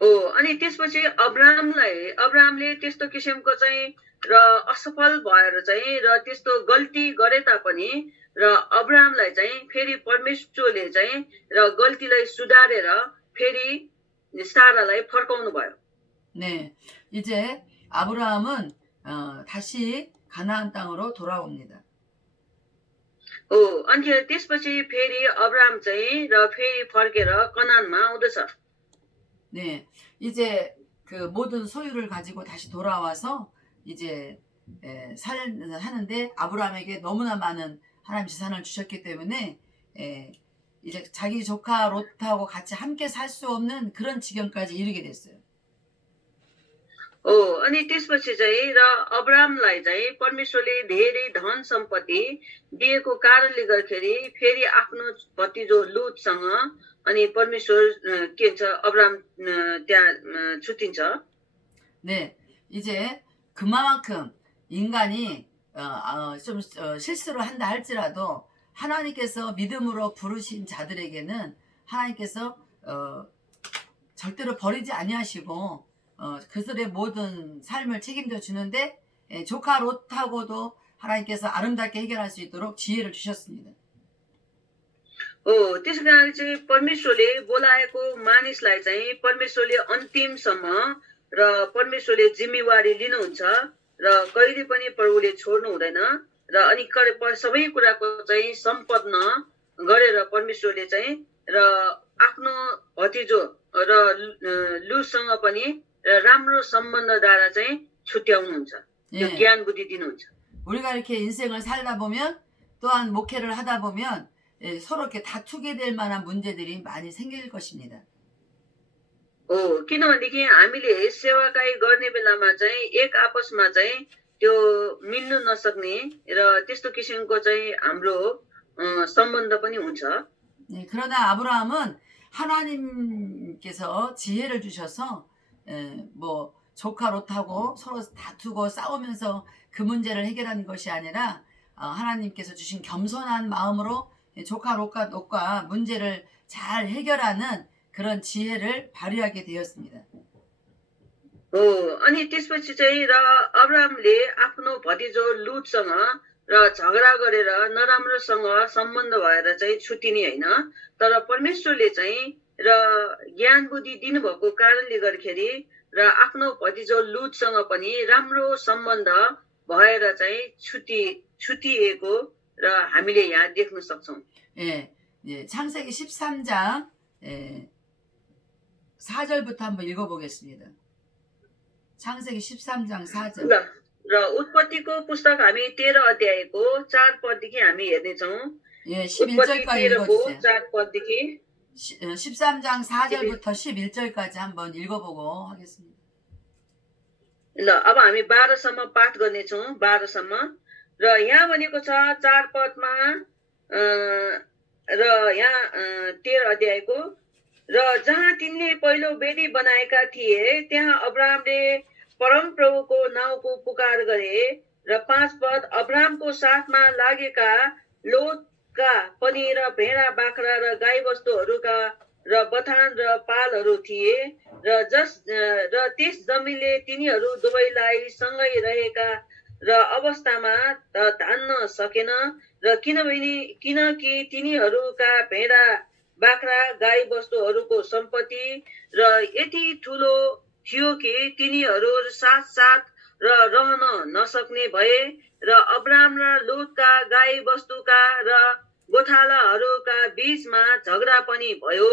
हो अनि त्यसपछि अब्राहमले त्यस्तो किसिमको चाहिँ र असफल भएर चाहिँ र त्यस्तो गल्ती गरे तापनि र अब्राहमलाई चाहिँ फेरि परमेश्वरले चाहिँ र गल्तीलाई सुधारेर फेरि सारालाई फर्काउनु भयो. 네, 이제 아브라함은 다시 가나안 땅으로 돌아옵니다. हो अनि त्यसपछि फेरि अब्राहम चाहिँ र फेरि फर्केर कनानमा आउँदछ. 네, 이제 그 모든 소유를 가지고 다시 돌아와서 이제 하는데 아브라함에게 너무나 많은 하나님 재산을 주셨기 때문에 이제 자기 조카 롯하고 같이 함께 살 수 없는 그런 지경까지 이르게 됐어요. हो अनि त्यसपछि चाहिँ र अब्राहमलाई चाहिँ परमेश्वरले धेरै धन सम्पत्ति दिएको कारणले गर्दाखेरि फेरि आफ्नो भतिजो लुतसँग अनि परमेश्वर के भन्छ अब्राहम त्यहाँ छुट्टिन्छ. 네, 이제 그만큼 인간이 좀 실수를 한다 할지라도 하나님께서 믿음으로 부르신 자들에게는 하나님께서 절대로 버리지 아니하시고 그들의 모든 삶을 책임져 주는데 조카 롯하고도 하나님께서 아름답게 해결할 수 있도록 지혜를 주셨습니다. हो त्यसै कारण चाहिँ परमेश्वरले बोलाएको मानिसलाई चाहिँ परमेश्वरले अन्तिमसम्म र परमेश्वरले जिम्मेवारी लिनुहुन्छ र कहिले पनि प्रभुले छोड्नु हुँदैन र अनि सबै कुराको चाहिँ सम्पन्न गरेर परमेश्वरले चाहिँ र आफ्नो भतिजो र लुसँग पनि राम्रो सम्बन्धद्वारा चाहिँ छुट्याउनुहुन्छ. त्यो ज्ञान बुद्धि दिनुहुन्छ. 우리가 이렇게 인생을 살다 보면 또한 목회를 하다 보면 서로 이렇게 다투게 될 만한 문제들이 많이 생길 것입니다. हो किनभनेदेखि हामीले सेवाकाई गर्ने बेलामा चाहिँ एक आपसमा चाहिँ त्यो मिल्नु नसक्ने र त्यस्तो किसिमको चाहिँ हाम्रो सम्बन्ध पनि हुन्छ. 네, 그러나 아브라함은 하나님께서 지혜를 주셔서 뭐 조카 롯하고 서로 다투고 싸우면서 그 문제를 해결하는 것이 아니라 하나님께서 주신 겸손한 마음으로 조카 롯과 문제를 잘 해결하는 그런 지혜를 발휘하게 되었습니다. हो अनि त्यसपछि चाहिँ र अब्राहमले आफ्नो भतिजो लुतसँग र झगडा गरेर नराम्रोसँग सम्बन्ध भएर चाहिँ छुटिने हैन तर परमेश्वरले चाहिँ र ज्ञान बुद्धि दिनुभएको कारणले गर्दाखेरि र आफ्नो भतिजो लुतसँग पनि राम्रो सम्बन्ध भएर चाहिँ छुटिएको र हामीले यहाँ देख्न सक्छौं. 예, 창세기 13장 4절부터 한번 읽어보겠습니다. 창세기 13장 4절. र उत्पत्तिको पुस्तक हामी 13 अध्यायको 4 पददेखि हामी हेर्नेछौँ. 예, 11절까지 읽어주세요. 4 पददेखि 13장 4절부터 11절까지 한번 읽어보고 하겠습니다. ल अब हामी 12 सम्म पाठ गर्नेछौँ. 12 सम्म र यहाँ भनेको छ 4 पदमा र यहाँ 13 अध्यायको र जहाँ तिनले पहिलो वेदी बनाएका थिए त्यहाँ अब्राहमले परम प्रभुको नाउँको पुकार गरे र 5 पद अब्राहमको साथमा लागेका लोतका पनि र भेडा बाख्रा र गाईबस्तुहरूका र बथान र पालहरू थिए र त्यस जमिनले तिनीहरू दुवैलाई सँगै रहेका र अवस्थामा धान्न सकेन र किनकि तिनीहरूका भेडा बाख्रा गाई बस्तुहरूको सम्पत्ति र यति ठुलो थियो कि तिनीहरू साथ र रहन नसक्ने भए र अब्राहम र लोतका गाई बस्तुका र गोठालाहरूका बीचमा झगडा पनि भयो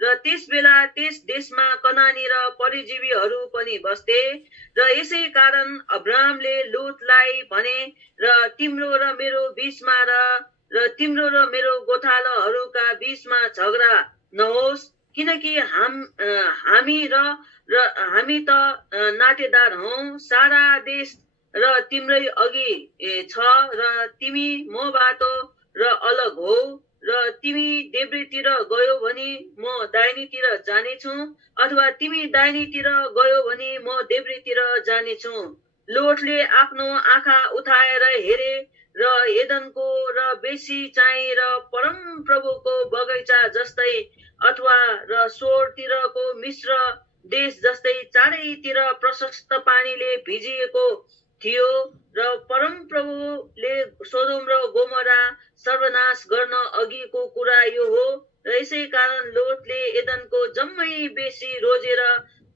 र त्यस बेला त्यस देशमा कनानी र परिजीवीहरू पनि बस्थे र यसै कारण अब्राहमले लोतलाई भने र तिम्रो र मेरो बीचमा र तिम्रो र मेरो गोठालाहरूका बीचमा झगडा नहोस् किनकि हामी त नातेदार हौं. सारा देश र तिम्रै अघि छ र तिमी मबाट र अलग हौ र तिमी देब्रेतिर गयो भने म दाहिनेतिर जानेछु अथवा तिमी दाहिनेतिर गयो भने म देब्रेतिर जानेछु. लोटले आफ्नो आँखा उठाएर हेरे र एदनको र बेसी चाहिँ र परम प्रभुको बगैँचा जस्तै अथवा र सोरतिरको मिश्र देश जस्तै चारैतिर प्रशस्त पानीले भिजिएको थियो र परमप्रभुले सोदोम र गोमरा सर्वनाश गर्न अघिको कुरा यो हो र यसै कारण लोटले एदनको जम्मै बेसी रोजेर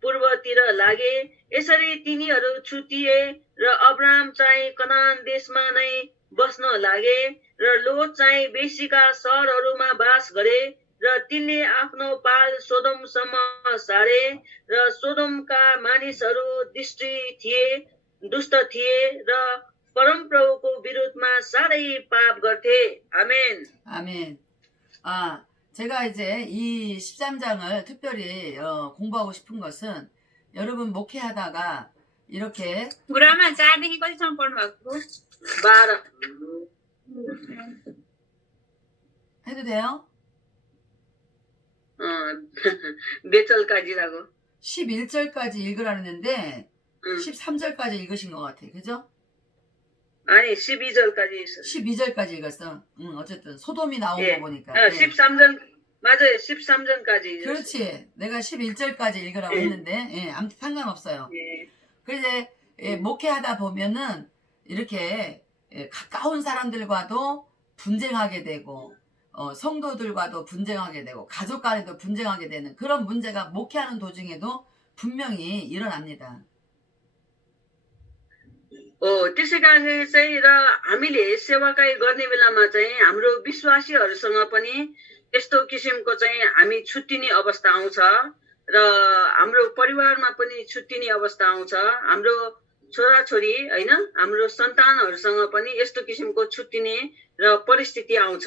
पूर्वतिर लागे यसरी तिनीहरू छुटिए र अब्राम चाहिँ कनान देशमा नै बस्न लागे र लोट चाहिँ बेसीका सहरहरूमा बास गरे र तिनले आफ्नो पाल सोदोमसम्म सारे र सोदोमका मानिसहरू दुष्ट थिए र परमप्रभुको विरुद्धमा साह्रै पाप गर्थे. 아멘. 아멘. 제가 이제 이 13장을 특별히 공부하고 싶은 것은 여러분 목회하다가 이렇게 गुरुआमा 4देखि कतिसम्म पढ्नु भएको? 12. 해도 돼요? बेचलकाजी라고. 11절까지 읽으라는 했는데 응. 13절까지 읽으신 것 같아. 그죠? 아니 12절까지 있어. 12절까지 읽었어. 어쨌든 소돔이 나온 예. 거 보니까. 13전 맞아요. 13전까지. 그렇지. 내가 11절까지 읽으라고 했는데 예, 아무튼 상관없어요. 예. 그래서 목회하다 보면은 이렇게 가까운 사람들과도 분쟁하게 되고 성도들과도 분쟁하게 되고 가족 간에도 분쟁하게 되는 그런 문제가 목회하는 도중에도 분명히 일어납니다. त्यसै कारण चाहिँ र हामीले सेवाकाई गर्ने बेलामा चाहिँ हाम्रो विश्वासीहरूसँग पनि यस्तो किसिमको चाहिँ हामी छुट्टिने अवस्था आउँछ र हाम्रो परिवारमा पनि छुट्टिने अवस्था आउँछ. हाम्रो छोराछोरी हैन हाम्रो सन्तानहरूसँग पनि यस्तो किसिमको छुट्टिने र परिस्थिति आउँछ.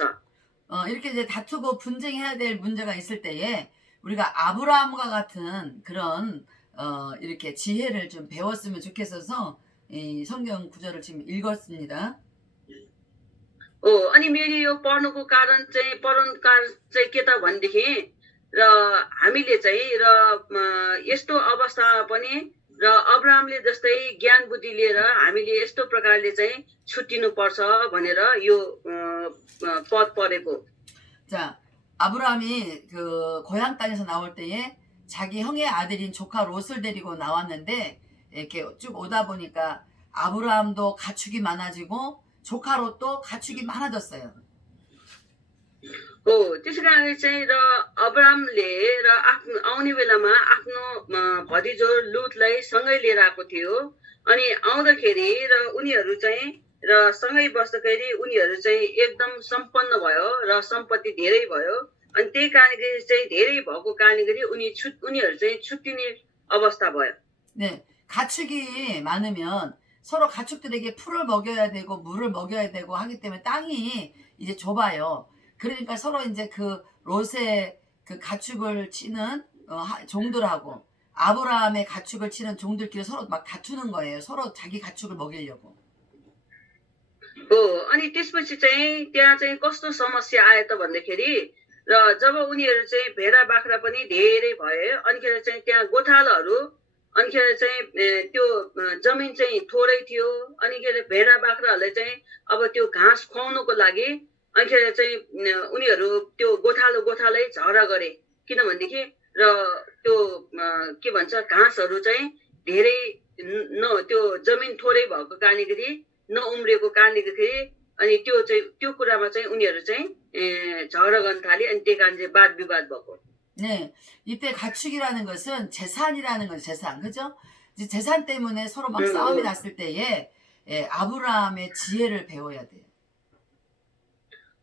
이렇게 이제 다투고 분쟁해야 될 문제가 있을 때에 우리가 아브라함과 같은 그런 이렇게 지혜를 좀 배웠으면 좋겠어서 이 성경 구절을 지금 읽었습니다. अनि मेरो यो पढ्नुको कारण चाहिँ के त भनेदेखि र हामीले चाहिँ र यस्तो अवस्थामा पनि र अब्राहमले जस्तै ज्ञान बुद्धि लिएर हामीले यस्तो प्रकारले चाहिँ छुट्टिनु पर्छ भनेर यो पद पढेको. 자, 아브라함이 그 고향 땅에서 나올 때에 자기 형의 아들인 조카 롯을 데리고 나왔는데 이렇게 쭉 오다 보니까 아브라함도 가축이 많아지고 조카 롯도 가축이 많아졌어요. त्यसै कारण चाहिँ र अब्राहमले र आफ्नो आउने बेलामा आफ्नो भतिजो लुतलाई सँगै लिएर आएको थियो. अनि आउँदाखेरि र उनीहरू चाहिँ र सँगै बस्दाखेरि उनीहरू चाहिँ एकदम सम्पन्न भयो र सम्पत्ति धेरै भयो. अनि त्यही कारणले चाहिँ धेरै भएको कारणले उनीहरू चाहिँ छुट्टिने अवस्था भयो. 네, 가축이 많으면 서로 가축들에게 풀을 먹여야 되고 물을 먹여야 되고 하기 때문에 땅이 이제 좁아요. 그러니까 서로 이제 그 롯의 그 가축을 치는 종들하고 아브라함의 가축을 치는 종들끼리 서로 막 다투는 거예요. 서로 자기 가축을 먹이려고. अनि त्यसपछि चाहिँ त्यहाँ चाहिँ कस्तो समस्या आयो त भन्दाखेरि र जब उनीहरू चाहिँ भेडा बाख्रा पनि धेरै भए अनिखेर चाहिँ त्यहाँ गोठालाहरू अनिखेर चाहिँ त्यो जमिन चाहिँ थोरै थियो. अनिखेर भेडा बाख्राहरूले चाहिँ अब त्यो घाँस खुवाउनको लागि अनिखेर चाहिँ उनीहरू त्यो गोठालै झगडा गरे. किनभनेदेखि र त्यो के भन्छ घाँसहरू चाहिँ धेरै त्यो जमिन थोरै भएको कारणले नउम्रेको कारणले अनि त्यो कुरामा चाहिँ उनीहरू चाहिँ झगडा गर्न थाले. अनि त्यही कारण चाहिँ वाद विवाद भएको. 네, 이때 가축이라는 것은 재산이라는 거죠. 재산, 그죠? 이제 재산 때문에 서로 막 싸움이 났을 때에 아브라함의 지혜를 배워야 돼요.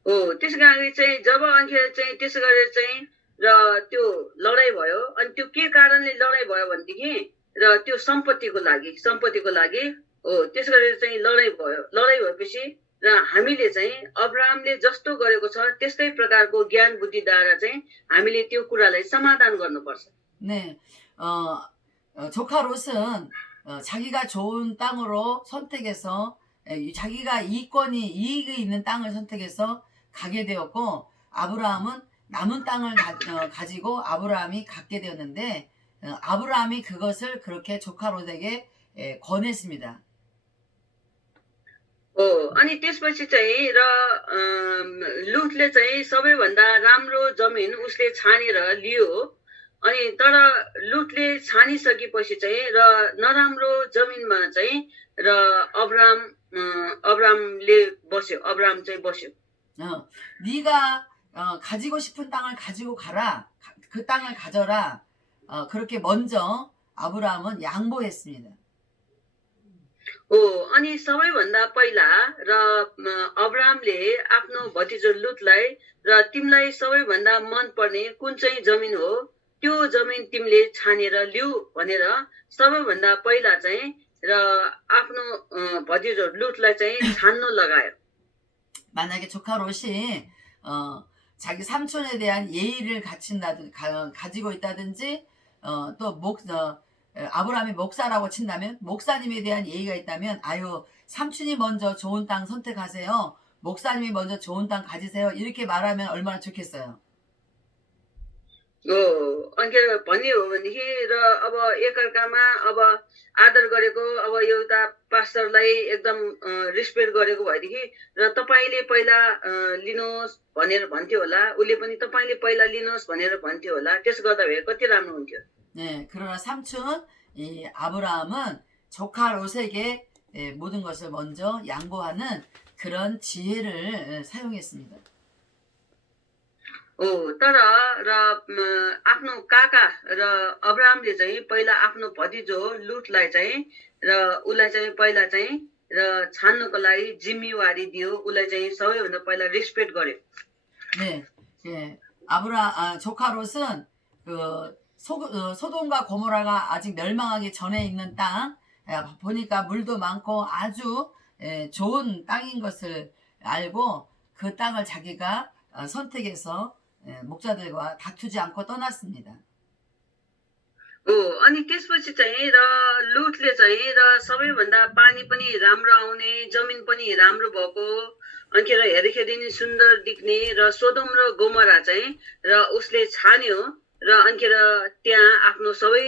त्यसै कारण चाहिँ जब अनिखेर चाहिँ त्यसो गरेर चाहिँ र त्यो लडाई भयो. अनि त्यो के कारणले लडाई भयो भनेदेखि र त्यो सम्पत्तिको लागि त्यसो गरेर चाहिँ लडाई भएपछि र हामीले चाहिँ अब्राहमले जस्तो गरेको छ त्यस्तै प्रकारको ज्ञान बुद्धिद्वारा चाहिँ हामीले त्यो कुरालाई समाधान गर्नुपर्छ. 네, 조카 롯은 자기가 좋은 땅으로 선택해서 자기가 이익이 있는 땅을 선택해서 가게 되었고 아브라함은 남은 땅을 가지고 아브라함이 갖게 되었는데 아브라함이 그것을 그렇게 조카 롯에게 권했습니다. अनि त्यसपछि चाहिँ र लुटले चाहिँ सबैभन्दा राम्रो जमिन उसले छानेर लियो. अनि तर लुटले छानिसकेपछि चाहिँ र नराम्रो जमिनमा चाहिँ र अब्राम अब्रामले बस्यो, अब्राम चाहिँ बस्यो। 네가 가지고 싶은 땅을 가지고 가라. 그 땅을 가져라. 그렇게 먼저 아브라함은 양보했습니다. हो, अनि सबैभन्दा पहिला र अब्रामले आफ्नो भतिजो लुतलाई र तिमीलाई सबैभन्दा मनपर्ने कुन चाहिँ जमिन हो त्यो जमिन तिमीले छानेर ल्याऊ भनेर सबैभन्दा पहिला चाहिँ र आफ्नो भतिजो लुतलाई चाहिँ छान्न लगायो। 만약에 조카 롯이 자기 삼촌에 대한 예의를 가지고 있다든지 아브라함이 목사라고 친다면 목사님에 대한 예의가 있다면 아유 삼촌이 먼저 좋은 땅 선택하세요. 목사님이 먼저 좋은 땅 가지세요. 이렇게 말하면 얼마나 좋겠어요. अनि भन्ने हो भनेदेखि र अब एकअर्कामा अब आदर गरेको अब एउटा पास्टरलाई एकदम रेस्पेक्ट गरेको भएदेखि र तपाईँले पहिला लिनुहोस् भनेर भन्थ्यो होला, उसले पनि तपाईँले पहिला लिनुहोस् भनेर भन्थ्यो होला। त्यस गर्दा भए कति राम्रो हुन्थ्यो। 네, 그러나 삼촌 이 아브라함은 조카 롯에게 모든 것을 먼저 양보하는 그런 지혜를 사용했습니다. हो, तर र आफ्नो काका र अब्रामले चाहिँ पहिला आफ्नो भतिजो लुटलाई चाहिँ र उसलाई चाहिँ पहिला चाहिँ र छान्नको लागि जिम्मेवारी दियो, उसलाई चाहिँ सबैभन्दा पहिला रेस्पेक्ट गर्यो। 네, 예, 조카 롯은 소돔과 고모라가 아직 멸망하기 전에 있는 땅 보니까 물도 많고 아주 좋은 땅인 것을 알고 그 땅을 자기가 선택해서 목자들과 다투지 않고 떠났습니다. अनि त्यसपछि चाहिँ र लुटले चाहिँ र सबैभन्दा पानी पनि राम्रो आउने जमिन पनि राम्रो भएको अनि हेर्दाखेरि नि सुन्दर देख्ने र सोदोम र गोमरा चाहिँ र उसले छान्यो र अनि त्यहाँ आफ्नो सबै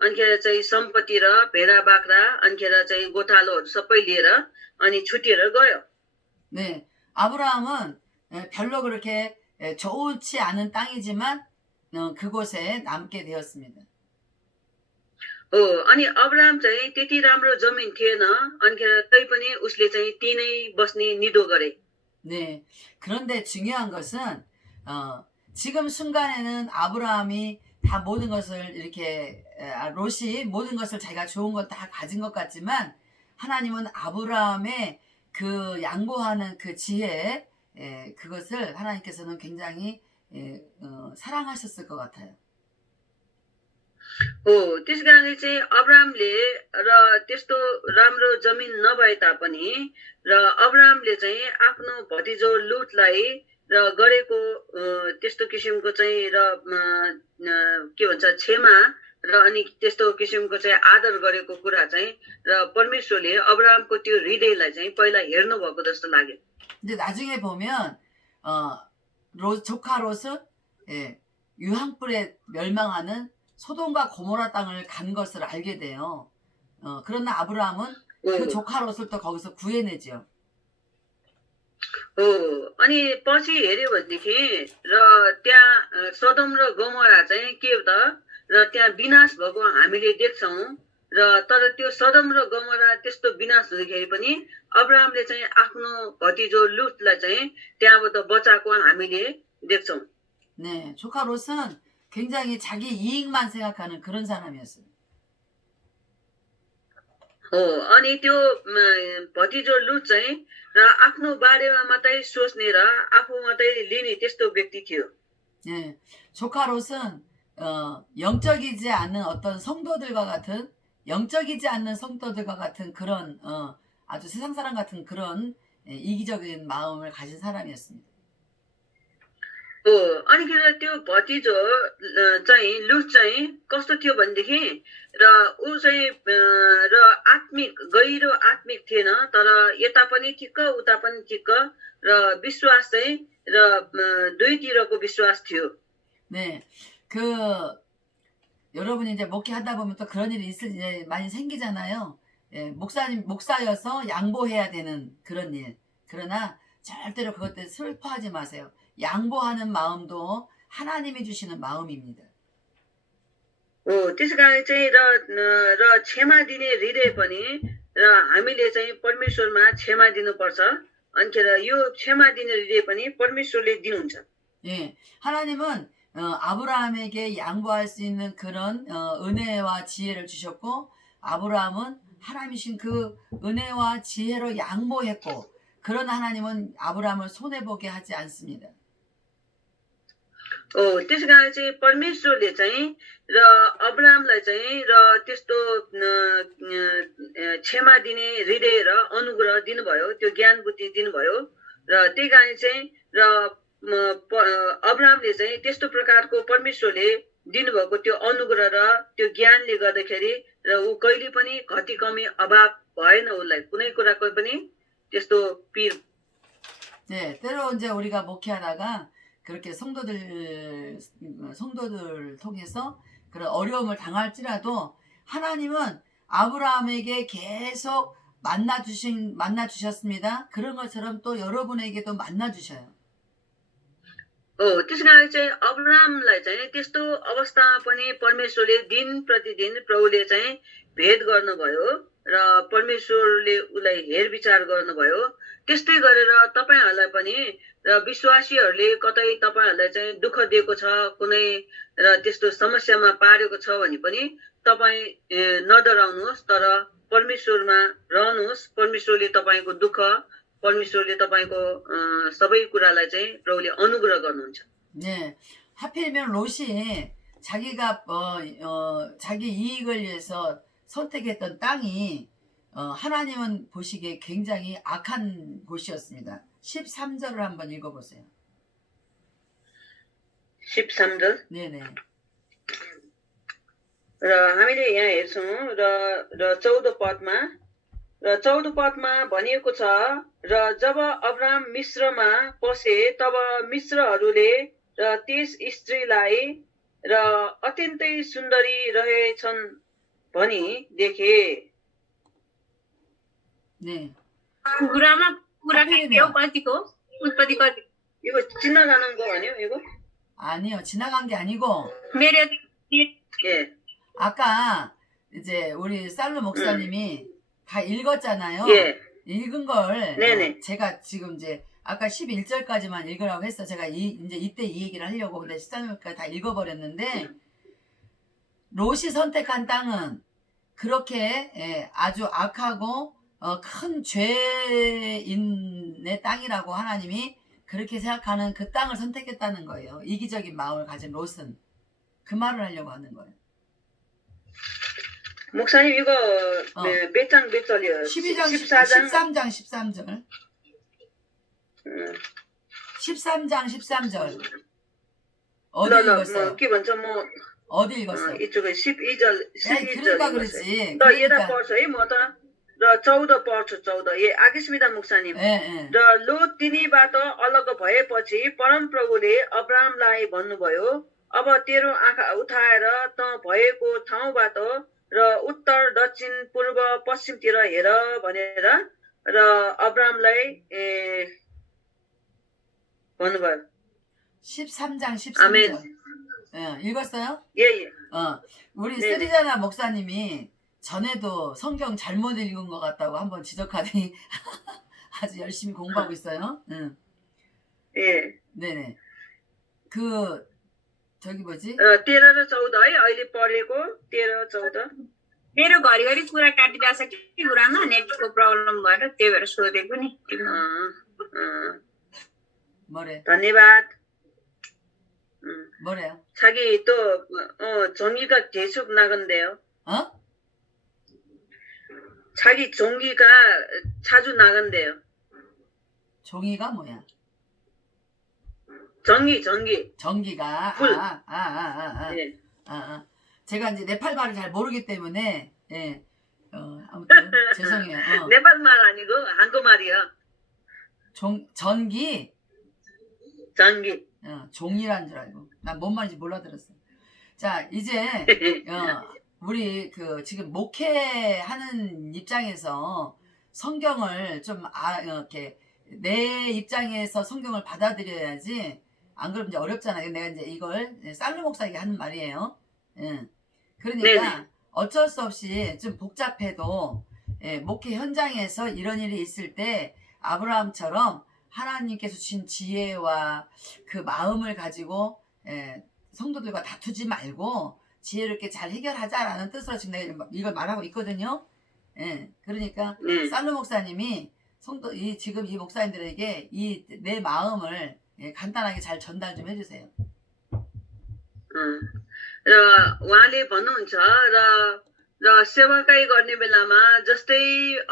अनि चाहिँ सम्पत्ति र भेडा बाख्रा अनि चाहिँ गोठालोहरू सबै लिएर अनि छुटिएर गयो। 네, 아브라함은 별로 그렇게 좋지 않은 땅이지만 그곳에 남게 되었습니다. अनि अब्राम चाहिँ त्यति राम्रो जमिन थिएन, अनि तैपनि उसले चाहिँ त्यही बस्ने निधो गरे। 네, 그런데 중요한 것은 지금 순간에는 아브라함이 다 모든 것을 이렇게 롯이 모든 것을 자기가 좋은 것 다 가진 것 같지만 하나님은 아브라함의 그 양보하는 그 지혜 그것을 하나님께서는 굉장히 사랑하셨을 것 같아요. हो, त्यस कारणले चाहिँ अब्रामले र त्यस्तो राम्रो जमिन नभए तापनि र अब्रामले चाहिँ आफ्नो भतिजो लुटलाई र गरेको त्यस्तो किसिमको चाहिँ र के भन्छ क्षमा र अनि त्यस्तो किसिमको चाहिँ आदर गरेको कुरा चाहिँ र परमेश्वरले अब्रामको त्यो हृदयलाई चाहिँ पहिला हेर्नु भएको जस्तो लाग्यो। 근데 나중에 보면 조카 롯은 유황불에 멸망하는 소돔과 고모라 땅을 간 것을 알게 돼요. 그러나 아브라함은 그 조카 롯을 또 거기서 구해내죠. हो, अनि पछि हेऱ्यो भनेदेखि र त्यहाँ सदोम र गोमरा चाहिँ के हो त र त्यहाँ विनाश भएको हामीले देख्छौं र तर त्यो सदोम र गोमरा त्यस्तो विनाश हुँदाखेरि पनि अब्रामले चाहिँ आफ्नो भतिजो लुटलाई चाहिँ त्यहाँबाट बचाएको हामीले देख्छौं। 네, 조카 롯은 굉장히 자기 이익만 생각하는 그런 사람이었어요. हो, अनि त्यो भतिजो लुट चाहिँ र आफ्नो बारेमा मात्रै सोच्ने र आफू मात्रै लिने त्यस्तो व्यक्ति थियो। 네, 조카 롯은 영적이지 않는 어떤 성도들과 같은 그런 아주 세상 사람 같은 그런 이기적인 마음을 가진 사람이었습니다. हो, अनि त्यो भतिजो चाहिँ लुट चाहिँ कस्तो थियो भनेदेखि र ऊ चाहिँ र आत्मिक गहिरो आत्मिक थिएन, तर यता पनि ठिक्क उता पनि ठिक्क र विश्वास चाहिँ र दुईतिरको विश्वास थियो। 네, 여러분이 이제 목회하다 보면 또 그런 일이 이제 많이 생기잖아요. 목사여서 양보해야 되는 그런 일. 그러나 절대로 그것 때문에 슬퍼하지 마세요. 양보하는 마음도 하나님이 주시는 마음입니다. त्यसै कारण चाहिँ र क्षमा दिने हृदय पनि र हामीले चाहिँ परमेश्वरमा क्षमा दिनुपर्छ. अनिखेर यो क्षमा दिने हृदय पनि परमेश्वरले दिनुहुन्छ. 예, 하나님은 아브라함에게 양보할 수 있는 그런 은혜와 지혜를 주셨고 아브라함은 하나님이신 그 은혜와 지혜로 양보했고 그런 하나님은 아브라함을 손해보게 하지 않습니다. त्यसै कारण चाहिँ परमेश्वरले चाहिँ र अब्राहमलाई चाहिँ र त्यस्तो क्षमा दिने हृदय र अनुग्रह दिनुभयो, त्यो ज्ञान बुद्धि दिनुभयो र त्यही कारण चाहिँ र अब्राहमले चाहिँ त्यस्तो प्रकारको परमेश्वरले दिनुभएको त्यो अनुग्रह र त्यो ज्ञानले गर्दाखेरि र ऊ कहिले पनि घटी कमी अभाव भएन. उसलाई कुनै कुराको पनि त्यस्तो पीर. 네, 때로 이제 우리가 목회하다가 그렇게 성도들 통해서 그런 어려움을 당할지라도 하나님은 아브라함에게 계속 만나 주셨습니다. 그런 것처럼 또 여러분에게도 만나 주셔요. त्यसै कारण चाहिँ अब्राहमलाई चाहिँ त्यस्तो अवस्थामा पनि परमेश्वरले दिन प्रतिदिन प्रभुले चाहिँ भेद गर्नुभयो र परमेश्वरले उसलाई हेरविचार गर्नुभयो. त्यस्तै गरेर तपाईहरूलाई पनि र विश्वासीहरूले कतै तपाईहरूलाई चाहिँ दुःख दिएको छ, कुनै र त्यस्तो समस्यामा पारेको छ भने पनि तपाईँ नडराउनुहोस्, तर परमेश्वरमा रहनुहोस्. परमेश्वरले तपाईँको दुःख, परमेश्वरले तपाईँको सबै कुरालाई चाहिँ प्रभुले अनुग्रह गर्नुहुन्छ. 네, 하필이면 롯이 자기가 자기 이익을 위해서 선택했던 땅이 하나님은 보시기에 굉장히 악한 곳이었습니다. 13절을 한번 읽어보세요. 13절. 네네. र हामीले यहाँ हेर्छौँ र 14 पदमा भनिएको छ, र जब अब्राहम मिस्रमा पसे तब मिस्रहरूले र त्यस स्त्रीलाई र अत्यन्तै सुन्दरी रहेछन् भनी देखे. 네. गुरामा कुरा 하필이면. कतिको उत्पत्ति कति 이거 지나가는 거 아니에요, 이거? 아니요, 지나간 게 아니고 मेरो 예. 아까 이제 우리 살로 목사님이 다 읽었잖아요. 예. 읽은 걸 네네. 제가 지금 이제 아까 11절까지만 읽으라고 했어. 제가 이제 이때 이 얘기를 하려고 근데 13절까지 다 읽어버렸는데 롯이 선택한 땅은 그렇게 아주 악하고 큰 죄인의 땅이라고 하나님이 그렇게 생각하는 그 땅을 선택했다는 거예요. 이기적인 마음을 가진 롯은 그 말을 하려고 하는 거예요. 목사님 이거 몇 장 몇 절이요? 13장 13절. 13장 13절. 어디 읽었어요? के भन्छ म 어디 읽었어요? 이쪽에 12절 그러니까 그렇지. र यता पढ्छु है म त. र 14 पढ्छु 14. ए आज्ञा मुक्सानी. र लोत तिनीबाट अलग भएपछि परमप्रभुले अब्राहमलाई भन्नुभयो, अब तेरो आँखा उठाएर त भएको ठाउँबाट र उत्तर दक्षिण पूर्व पश्चिमतिर हेर भनेर र अब्राहमलाई भन्नुभयो. 13장 13절. 읽었어요? 예. 우리 네. 쓰리자나 목사님이 전에도 성경 잘못 읽은 것 같다고 한번 지적하더니 아주 열심히 공부하고 있어요. 응. 예. 네네. 저기 뭐지? 13 र 14 है अहिले पढेको 13 14. मेरो घरिघरि कुरा काटिरहेछ कि गुरामा नेटको प्रब्लम भएर त्यही भएर सोधेको नि. 뭐래? धन्यवाद. 뭐래요? 자기 또 종이가 계속 나간대요. 자기 종이가 자주 나간대요. 종이가 뭐야? 전기. 전기가. 불. 예. 제가 이제 네팔 말을 잘 모르기 때문에 예. 아무튼 죄송해요. 네팔 말 아니고 한국말이요. 전기. 종이란 줄 알고. 난 뭔 말인지 몰라 들었어. 자, 이제 우리 지금 목회하는 입장에서 성경을 좀 이렇게 내 입장에서 성경을 받아들여야지. 안 그러면 이제 어렵잖아요. 내가 이제 이걸 살로 목사에게 하는 말이에요. 그러니까 어쩔 수 없이 좀 복잡해도 목회 현장에서 이런 일이 있을 때 아브라함처럼 하나님께서 주신 지혜와 그 마음을 가지고 성도들과 다투지 말고 지혜롭게 잘 해결하자라는 뜻으로 지금 내가 이걸 말하고 있거든요. 그러니까 살루 목사님이 지금 이 목사님들에게 내 마음을 간단하게 잘 전달 좀 해주세요. र उहाँले भन्नुहुन्छ र सेवाकाई गर्ने बेलामा जस्तै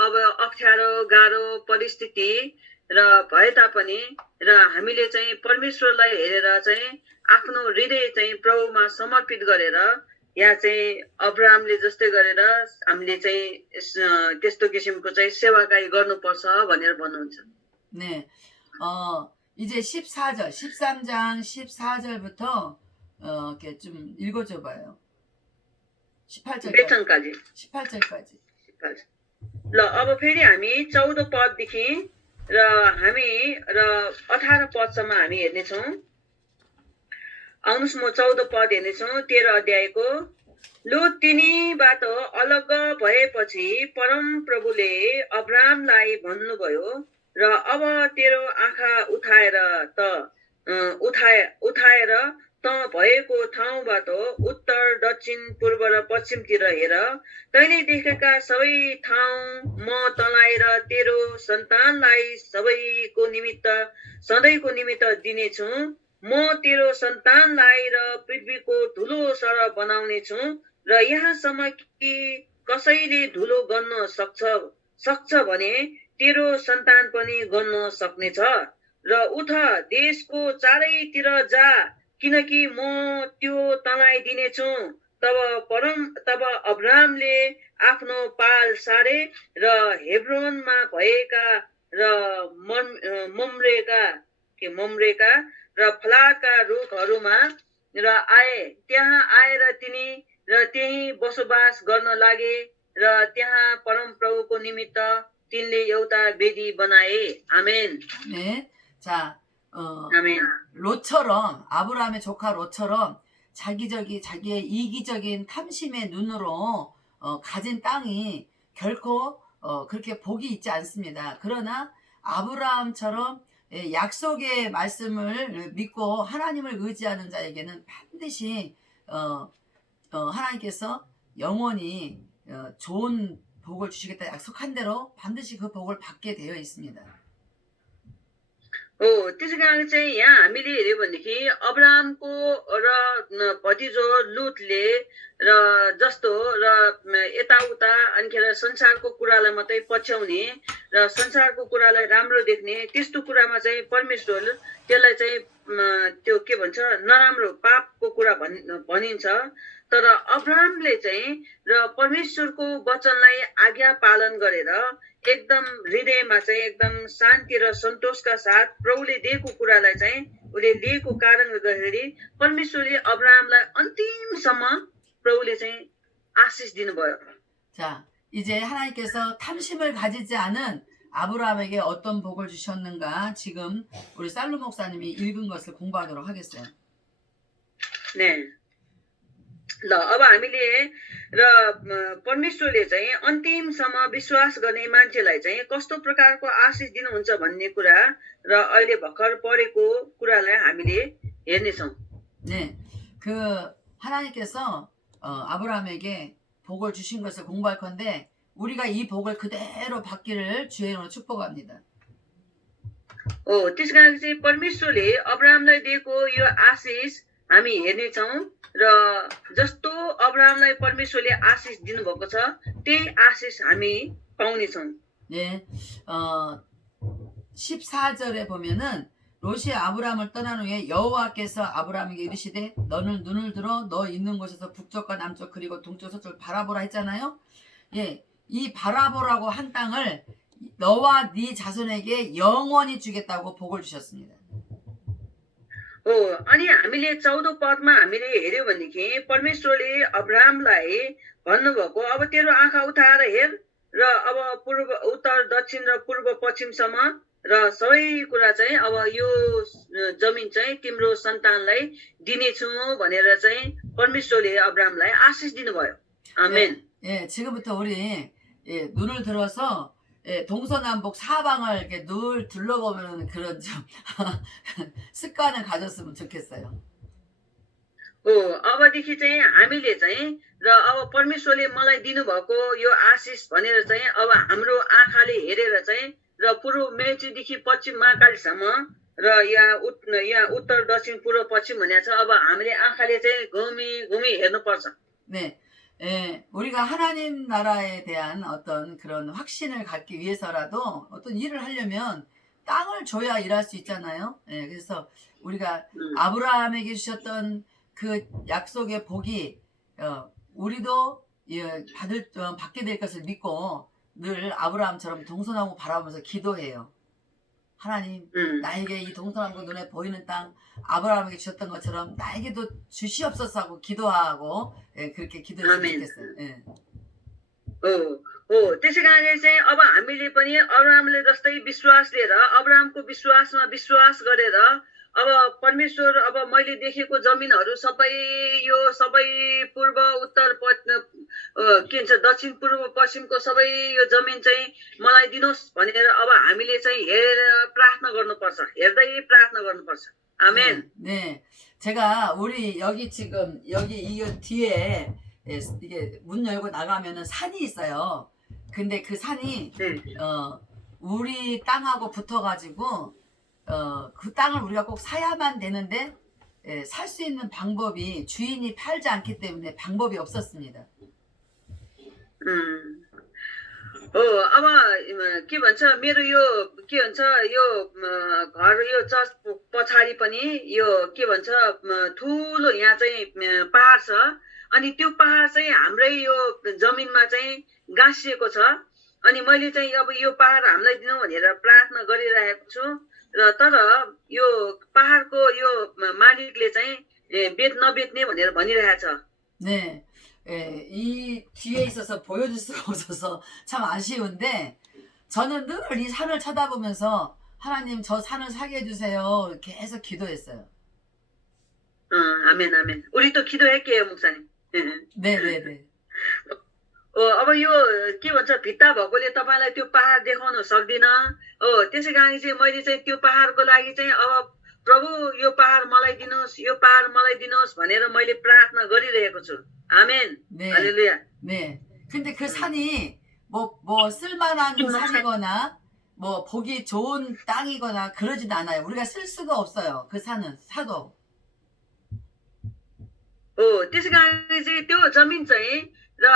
अब अप्ठ्यारो गाह्रो परिस्थिति र भए तापनि र हामीले चाहिँ परमेश्वरलाई हेरेर चाहिँ आफ्नो हृदय चाहिँ प्रभुमा समर्पित गरेर यहाँ चाहिँ अब्राहमले जस्तै गरेर हामीले चाहिँ त्यस्तो किसिमको चाहिँ सेवाकाई गर्नुपर्छ भनेर भन्नुहुन्छ. 네, 이제 14절, 13장 14절부터 이렇게 좀 읽어줘 봐요. 18절까지. 18절까지. ल अब फेरि हामी 14 पददेखि र 18 पदसम्म हामी हेर्नेछौँ. आउनुहोस् म 14 पद हेर्नेछौँ 13 अध्यायको. लोत तिनीबाट अलग भएपछि परम प्रभुले अब्राहमलाई भन्नुभयो र अब तेरो आँखा उठाएर त भएको ठाउँबाट उत्तर दक्षिण पूर्व र पश्चिमतिर हेर. तैँले देखेका सबै ठाउँ म तँलाई र तेरो सन्तानलाई सधैँको निमित्त दिनेछु. म तेरो सन्तानलाई र पृथ्वीको धुलो सर बनाउने छु र यहाँसम्म कि कसैले धुलो गर्न सक्छ भने तेरो सन्तान पनि गर्न सक्नेछ. र उठ देशको चारैतिर जा, किनकि म त्यो तँलाई दिनेछु. तब अब्राहमले आफ्नो पाल सारे र हेब्रोनमा भएका र मम्रेका र फलादका रुखहरूमा र आए. त्यहाँ आएर तिनी र त्यही बसोबास गर्न लागे र त्यहाँ परम प्रभुको निमित्त तिनले एउटा वेदी बनाए. आमेन. 네, 자, 아멘. 롯처럼 아브라함의 조카 롯처럼 자기의 이기적인 탐심의 눈으로 가진 땅이 결코 그렇게 복이 있지 않습니다. 그러나 아브라함처럼 약속의 말씀을 믿고 하나님을 의지하는 자에게는 반드시 하나님께서 영원히 좋은 복을 주시겠다 약속한 대로 반드시 그 복을 받게 되어 있습니다. त्यसै कारण चाहिँ यहाँ हामीले हेऱ्यो भनेदेखि अब्राहमको र भतिजो लुतले र जस्तो र यताउता अनिखेर संसारको कुरालाई मात्रै पछ्याउने र संसारको कुरालाई राम्रो देख्ने त्यस्तो कुरामा चाहिँ परमेश्वर त्यसलाई चाहिँ त्यो के भन्छ नराम्रो पापको कुरा भनिन्छ. तर अब्राहमले चाहिँ र परमेश्वरको वचनलाई आज्ञा पालन गरेर एकदम हृदयमा चाहिँ एकदम शान्ति र सन्तोषका साथ प्रभुले दिएको कुरालाई चाहिँ उसले लिएको कारणले गर्दाखेरि परमेश्वरले अब्राहमलाई अन्तिमसम्म प्रभुले चाहिँ आशिष दिनुभयो. 자, 이제 하나님께서 탐심을 가지지 않은 아브라함에게 어떤 복을 주셨는가 지금 우리 살루 목사님이 읽은 것을 공부하도록 하겠어요. 네. ल अब हामीले र परमेश्वरले चाहिँ अन्तिमसम्म विश्वास गर्ने मान्छेलाई चाहिँ कस्तो प्रकारको आशिष दिनुहुन्छ भन्ने कुरा र अहिले भर्खर पढेको कुरालाई हामीले हेर्नेछौँ. 네, 하나님께서 아브라함에게 복을 주신 것을 공부할 건데 우리가 이 복을 그대로 받기를 주의 이름으로 축복합니다. त्यस कारण चाहिँ परमेश्वरले अब्राहमलाई दिएको यो आशिष हामी हेर्नेछौँ र जस्तो अब्राहमलाई परमेश्वरले आशिष दिनुभएको छ त्यही आशिष हामी पाउनेछौँ. 네, 14절에 보면은 롯이 아브라함을 떠난 후에 여호와께서 아브라함에게 이르시되 너는 눈을 들어 너 있는 곳에서 북쪽과 남쪽 그리고 동쪽 서쪽을 바라보라 했잖아요. 예, 이 바라보라고 한 땅을 너와 네 자손에게 영원히 주겠다고 복을 주셨습니다. अनि हामीले 14 पदमा हामीले हेर्यो भनेदेखि परमेश्वरले अब्राहमलाई भन्नुभएको अब तेरो आँखा उठाएर हेर र अब पूर्व उत्तर दक्षिण र पूर्व पश्चिमसम्म र सबै कुरा चाहिँ अब यो जमिन चाहिँ तिम्रो सन्तानलाई दिनेछु भनेर चाहिँ परमेश्वरले अब्राहमलाई आशिष दिनुभयो आमेन 지금부터 우리 눈을 들어서 동서남북 사방을 이렇게 늘 둘러보면 그런 좀 습관을 가졌으면 좋겠어요. हो अबदेखि चाहिँ हामीले चाहिँ र अब परमेश्वरले मलाई दिनुभएको यो आशिष भनेर चाहिँ अब हाम्रो आँखाले हेरेर चाहिँ र पूर्व मेचीदेखि पश्चिम महाकालीसम्म र यहाँ उत्तर दक्षिण पूर्व पश्चिम भनेको छ अब हामीले आँखाले चाहिँ घुमी घुमी हेर्नुपर्छ 네, 우리가 하나님 나라에 대한 어떤 그런 확신을 갖기 위해서라도 어떤 일을 하려면 땅을 줘야 일할 수 있잖아요. 그래서 우리가 아브라함에게 주셨던 그 약속의 복이 우리도 받게 될 것을 믿고 늘 아브라함처럼 동서남북 바라보면서 기도해요. 하나님 나에게 이 동서남북 눈에 보이는 땅 아브라함에게 주셨던 것처럼 나에게도 주시옵소서 하고 기도하고 그렇게 기도했으면 아멘. 좋겠어요. हो त्यसै कारणले चाहिँ अब हामीले पनि अब्राहमले जस्तै विश्वास लिएर अब्राहमको विश्वासमा विश्वास गरेर अब परमेश्वर अब मैले देखेको जमिनहरू सबै यो सबै पूर्व उत्तर के भन्छ दक्षिण पूर्व पश्चिमको सबै यो जमिन चाहिँ मलाई दिनुहोस् भनेर अब हामीले चाहिँ हेरेर प्रार्थना गर्नुपर्छ हेर्दै प्रार्थना गर्नुपर्छ आमेन 네, 제가 우리 여기 지금 여기 이 뒤에 이게 문 열고 나가면은 산이 있어요. 근데 그 산이 우리 땅하고 붙어가지고 그 땅을 우리가 꼭 사야만 되는데 살 수 있는 방법이 주인이 팔지 않기 때문에 방법이 없었습니다. अब के भन्छ मेरो यो के भन्छ यो घर यो चर्च पछाडि पनि यो के भन्छ ठुलो यहाँ चाहिँ पहाड छ अनि त्यो पहाड चाहिँ हाम्रै यो जमिनमा चाहिँ गाँसिएको छ अनि मैले चाहिँ अब यो पहाड हामीलाई दिनु भनेर प्रार्थना गरिरहेको छु र तर यो पहाडको यो मालिकले चाहिँ नबेच्ने भनेर भनिरहेछ 네. 이 뒤에 있어서 보여줄 수가 없어서 참 아쉬운데 저는 늘 이 산을 쳐다보면서 하나님 저 산을 사게 해주세요 계속 기도했어요. 아멘 아멘 우리 또 기도할게요 목사님 네네네. अब यो के भन्छ भित्ता भएकोले तपाईँलाई त्यो पहाड देखाउन सक्दिन त्यसै कारण चाहिँ मैले चाहिँ त्यो पहाडको लागि चाहिँ अब प्रभु यो पहाड मलाई दिनुहोस् भनेर मैले प्रार्थना गरिरहेको छु 아멘. 네. 할렐루야. 네. 근데 그 산이 뭐 쓸만한 산이거나 뭐 보기 좋은 땅이거나 그러진 않아요. 우리가 쓸 수가 없어요. 그 산은 사도. त्यसै कारण चाहिँ त्यो जमिन चाहिँ र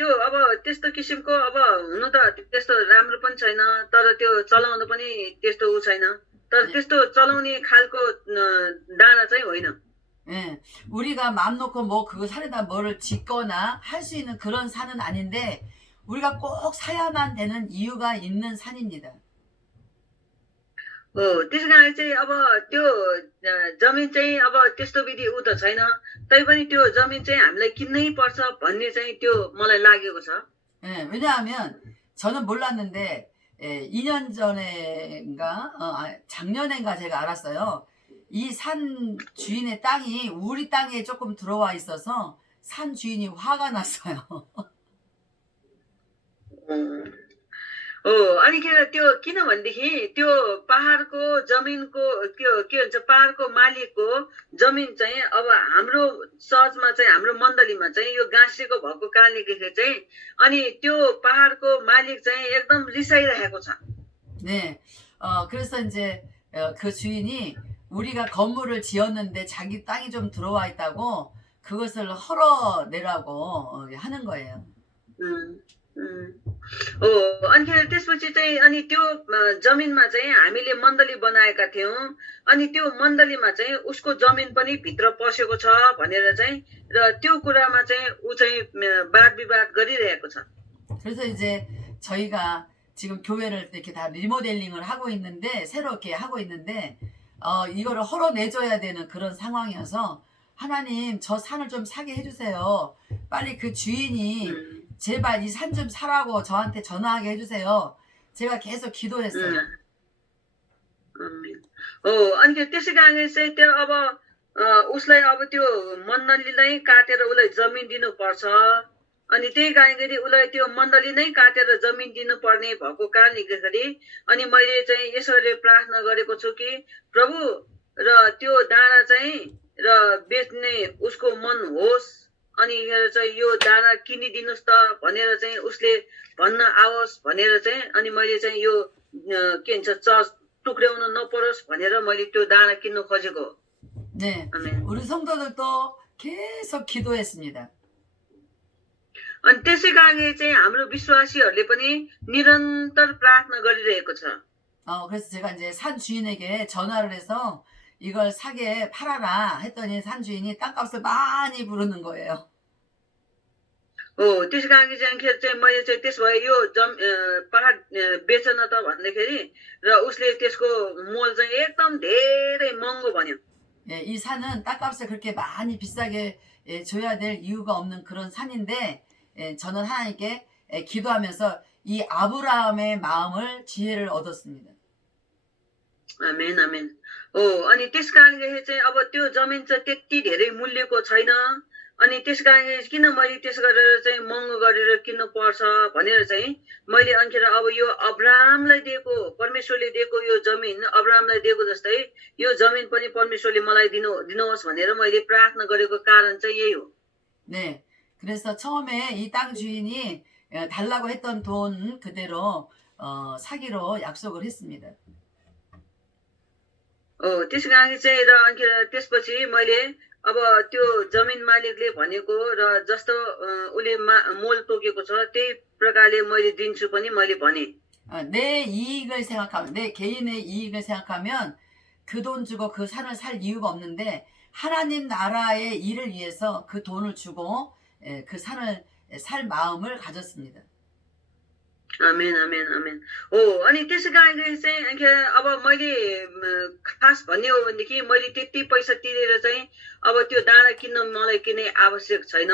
त्यो अब त्यस्तो किसिमको अब हुनु त त्यस्तो राम्रो पनि छैन तर त्यो चलाउनु पनि त्यस्तो छैन तर त्यस्तो चलाउने खालको डाँडा चाहिँ होइन 예, 우리가 마음 놓고 뭐 그 산에다 뭐를 짓거나 할 수 있는 그런 산은 아닌데 우리가 꼭 사야만 되는 이유가 있는 산입니다. त्यसै कारण चाहिँ अब त्यो जमिन चाहिँ अब त्यस्तो विधि उ त छैन तैपनि त्यो जमिन चाहिँ हामीलाई किन्नै पर्छ भन्ने चाहिँ त्यो मलाई लागेको छ 예, 왜냐하면 저는 몰랐는데 2년 전에인가 작년인가 제가 알았어요. 이 산 주인의 땅이 우리 땅에 조금 들어와 있어서 산 주인이 화가 났어요. अनि त्यो किनभनेदेखि त्यो पहाडको जमिनको त्यो के भन्छ पहाडको मालिकको जमिन चाहिँ अब हाम्रो चर्चमा चाहिँ हाम्रो मण्डलीमा चाहिँ यो गाँसिएको भएको कारणले चाहिँ अनि त्यो पहाडको मालिक चाहिँ एकदम रिसाइरहेको छ 네, 그래서 이제 그 주인이 우리가 건물을 지었는데 자기 땅이 좀 들어와 있다고 그것을 헐어내라고 하는 거예요. अनि त्यसपछि चाहिँ अनि त्यो जमिनमा चाहिँ हामीले मण्डली बनाएका थियौं अनि त्यो मण्डलीमा चाहिँ उसको जमिन पनि भित्र पसेको छ भनेर चाहिँ र त्यो कुरामा चाहिँ उ चाहिँ वाद विवाद गरिरहेको छ 그래서 이제 저희가 지금 교회를 이렇게 다 리모델링을 하고 있는데 새롭게 하고 있는데 이거를 헐어내줘야 되는 그런 상황이어서 하나님 저 산을 좀 사게 해주세요. 빨리 그 주인이 제발 이 산 좀 사라고 저한테 전화하게 해주세요. 제가 계속 기도했어요. हो अनि त्यसै कारण चाहिँ त्यो अब उसलाई अब त्यो मण्डली नै काटेर उसलाई जमिन दिनुपर्छ अनि त्यही कारण गरी उसलाई त्यो मण्डली नै काटेर जमिन दिनुपर्ने भएको कारणले गर्दाखेरि अनि मैले चाहिँ यसरी प्रार्थना गरेको छु कि प्रभु र त्यो दाना चाहिँ र बेच्ने उसको मन होस् अनि चाहिँ यो दाना किनिदिनुहोस् त भनेर चाहिँ उसले भन्न आओस् भनेर चाहिँ अनि मैले चाहिँ यो के भन्छ चर्च टुक्र्याउन नपरोस् भनेर मैले त्यो दाना किन्नु खोजेको हो। 네, 아멘. 우리 성도들도 계속 기도했습니다. अनि त्यसै कारणले चाहिँ हाम्रो विश्वासीहरूले पनि निरन्तर प्रार्थना गरिरहेको छ। 그래서 제가 이제 산 주인에게 전화를 해서 이걸 사게 팔아라 했더니 산 주인이 땅값을 많이 부르는 거예요. हो त्यसै कारणले चाहिँ मैले चाहिँ त्यसो भए यो पहाड बेच न त भन्दाखेरि र उसले त्यसको मोल चाहिँ एकदम धेरै महँगो भन्यो। 예, 이 산은 땅값을 그렇게 많이 비싸게 줘야 될 이유가 없는 그런 산인데 저는 하나님께 기도하면서 이 아브라함의 마음을 지혜를 얻었습니다. आमेन आमेन हो अनि त्यस कारणले चाहिँ अब त्यो जमिन चाहिँ त्यति धेरै मूल्यको छैन अनि त्यस कारणले किन मैले त्यस गरेर चाहिँ महँगो गरेर किन्नु पर्छ भनेर चाहिँ मैले अन्खेर अब यो अब्राहमलाई दिएको परमेश्वरले दिएको यो जमिन अब्राहमलाई दिएको जस्तै यो जमिन पनि परमेश्वरले मलाई दिनुहोस् भनेर मैले प्रार्थना गरेको कारण चाहिँ यही हो। 네, 그래서 처음에 이 땅 주인이 달라고 했던 돈 그대로 사기로 약속을 했습니다. त्यस कारण चाहिँ र अन्खेर त्यसपछि मैले अब त्यो जमिन मालिकले भनेको र जस्तो उसले मोल तोकेको छ त्यही प्रकारले मैले दिन्छु पनि मैले भने। 내 이익을 생각하면 내 개인의 이익을 생각하면 그 돈 주고 그 산을 살 이유가 없는데 하나님 나라의 일을 위해서 그 돈을 주고 그 산을 살 마음을 가졌습니다. आमेन आमेन आमेन हो अनि त्यसै कारणले चाहिँ अब मैले खास भन्ने हो भनेदेखि मैले त्यति पैसा तिरेर चाहिँ अब त्यो दाना किन्न मलाई किन्ने आवश्यक छैन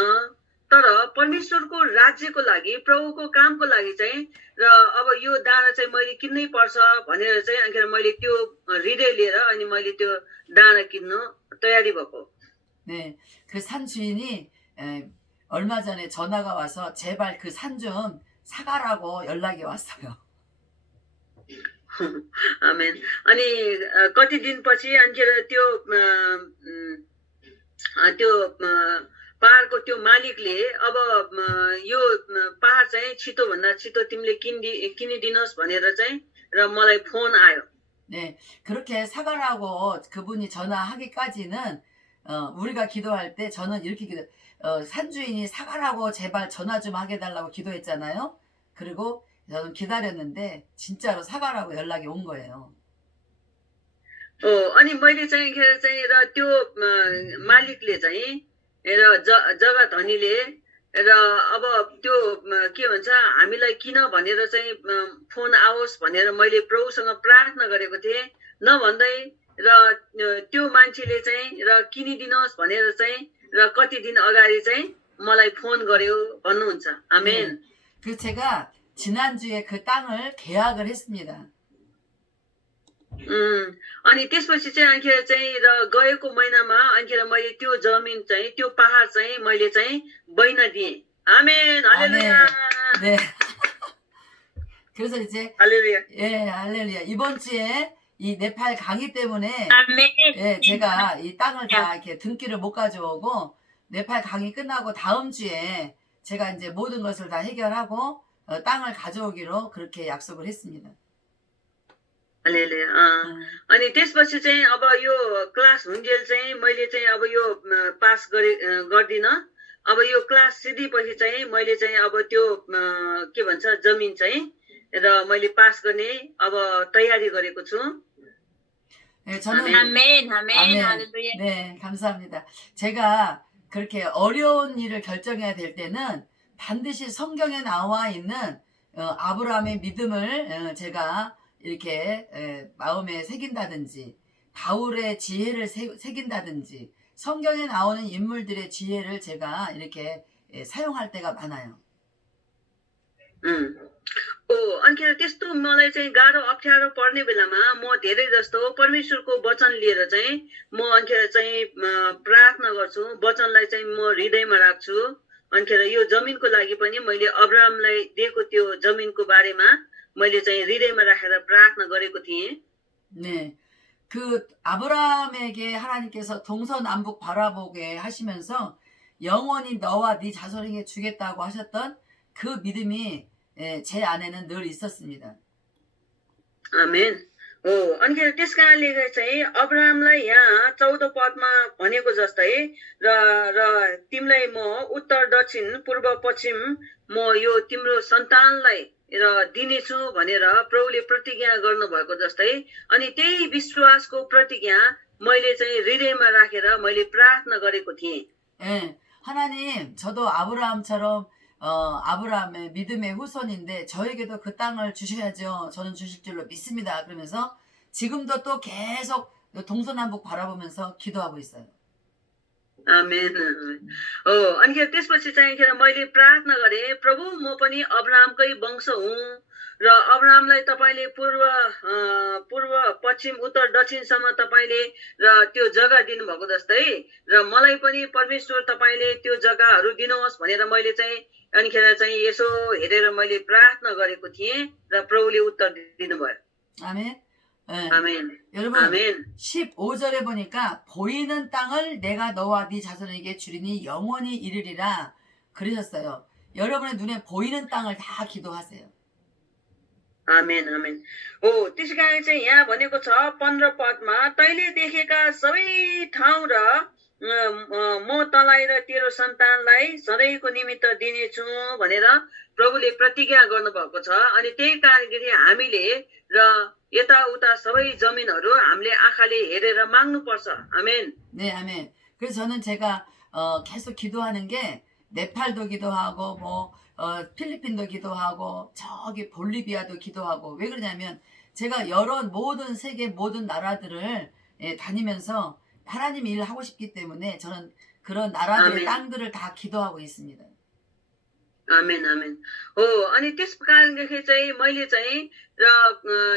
तर परमेश्वरको राज्यको लागि प्रभुको कामको लागि चाहिँ र अब यो दाना चाहिँ मैले किन्नै पर्छ भनेर चाहिँ मैले त्यो हृदय लिएर अनि मैले त्यो दाना किन्न तयारी भएको। 네, 그 산 주인이 얼마 전에 전화가 와서 제발 그 산 좀 사가라고 연락이 왔어요. आमेन अनि कति दिनपछि अन्खेर त्यो त्यो पहाडको त्यो मालिकले अब यो पहाड चाहिँ छिटोभन्दा छिटो तिमीले किनिदिनुहोस् भनेर चाहिँ र मलाई फोन आयो। 네, 그렇게 사가라고 그분이 전화하기까지는 우리가 기도할 때 저는 이렇게 산주인이 사가라고 제발 전화 좀 하게 달라고 기도했잖아요. 그리고 저는 기다렸는데 진짜로 사가라고 연락이 온 거예요. अनि मैले चाहिँ र त्यो मालिकले चाहिँ र जग्गा धनीले र अब त्यो के भन्छ हामीलाई किन भनेर चाहिँ फोन आओस् भनेर मैले प्रभुसँग प्रार्थना गरेको थिएँ नभन्दै र त्यो मान्छेले चाहिँ र किनिदिनुहोस् भनेर चाहिँ र कति दिन अगाडि चाहिँ मलाई फोन गर्यो भन्नुहुन्छ। आमेन। 그 제가 지난주에 그 땅을 계약을 했습니다. अनि त्यसपछि चाहिँ अन्खेर चाहिँ र गएको महिनामा अन्खेर मैले त्यो जमिन चाहिँ त्यो पहाड चाहिँ मैले चाहिँ बैना दिएँ। Amen hallelujah. 네. 그래서 이제 हालेलुया। 예, 할렐루야. 이번 주에 이 네팔 강의 때문에 아멘. 예, 제가 이 땅을 다 이렇게 등기를 못 가져오고 네팔 강의 끝나고 다음 주에 제가 이제 모든 것을 다 해결하고 땅을 가져오기로 그렇게 약속을 했습니다. हालेलुया। अनि त्यसपछि चाहिँ अब यो क्लास हुन्जेल चाहिँ मैले चाहिँ अब यो पास गर्दिन अब यो क्लास सिधिपछि चाहिँ मैले चाहिँ अब त्यो के भन्छ जमिन चाहिँ र मैले पास गर्ने अब तयारी गरेको छु। 네, 저는 아멘. 아멘. 아멘. 할렐루야. 네, 감사합니다. 제가 그렇게 어려운 일을 결정해야 될 때는 반드시 성경에 나와 있는 아브라함의 믿음을 제가 이렇게 마음에 새긴다든지 바울의 지혜를 새긴다든지 성경에 나오는 인물들의 지혜를 제가 이렇게 사용할 때가 많아요. अनिखेर त्यस्तो मलाई चाहिँ गाह्रो अप्ठ्यारो पर्ने बेलामा म धेरै जस्तो परमेश्वरको वचन लिएर चाहिँ म अनिखेर चाहिँ प्रार्थना गर्छु, वचनलाई चाहिँ म हृदयमा राख्छु। अनिखेर यो जमिनको लागि पनि मैले अब्राहमलाई दिएको त्यो जमिनको बारेमा मैले चाहिँ हृदयमा राखेर प्रार्थना गरेको थिएँ। 네. 그 아브라함에게 하나님께서 동서남북 바라보게 하시면서 영원히 너와 네 자손에게 주겠다고 하셨던 그 믿음이 제 안에는 늘 있었습니다. आमेन। हो अनिखेर त्यस कारणले चाहिँ अब्राहमलाई यहाँ 14 पदमा भनेको जस्तै र र तिमीलाई म उत्तर दक्षिण पूर्व पश्चिम म यो तिम्रो सन्तानलाई र दिनेछु भनेर प्रभुले प्रतिज्ञा गर्नुभएको जस्तै अनि त्यही विश्वासको प्रतिज्ञा मैले चाहिँ हृदयमा राखेर मैले प्रार्थना गरेको थिएँ। 예, 하나님, 저도 아브라함처럼 아브라함의 믿음의 후손인데 저에게도 그 땅을 주셔야죠. 저는 주실 줄로 믿습니다. 그러면서 지금도 또 계속 동서남북 바라보면서 기도하고 있어요. आमेन। हो अनिखेर त्यसपछि चाहिँ मैले प्रार्थना गरेँ, प्रभु म पनि अब्राहमकै वंश हुँ र अब्राहमलाई तपाईँले पूर्व पश्चिम उत्तर दक्षिणसम्म तपाईँले र त्यो जग्गा दिनुभएको जस्तै र मलाई पनि परमेश्वर तपाईँले त्यो जग्गाहरू दिनुहोस् भनेर मैले चाहिँ अनिखेर चाहिँ यसो हेरेर मैले प्रार्थना गरेको थिएँ र प्रभुले उत्तर दिनुभयो। 아멘. 예. 아멘। 여러분, 아멘। 15절에 보니까 보이는 땅을 내가 너와 네 자손에게 주리니 영원히 이르리라 그러셨어요. 여러분의 눈에 보이는 땅을 다 기도하세요. आमेन आमेन। हो त्यसै कारण चाहिँ यहाँ भनेको छ 15 पदमा तैले देखेका सबै ठाउँ र म तँलाई र तेरो सन्तानलाई सधैँको निमित्त दिनेछु भनेर प्रभुले प्रतिज्ञा गर्नुभएको छ। अनि त्यही कारणले हामीले र यताउता सबै जमिनहरू हामीले आँखाले हेरेर माग्नुपर्छ। आमेन। 네, 아멘. 그래서 저는 제가 계속 기도하는 게 네팔도 기도하고 필리핀도 기도하고 저기 볼리비아도 기도하고 왜 그러냐면 제가 모든 세계 모든 나라들을 다니면서 하나님 일을 하고 싶기 때문에 저는 그런 나라들의 아멘. 땅들을 다 기도하고 있습니다. आमेन आमेन। हो अनि त्यस कारणदेखि चाहिँ मैले चाहिँ र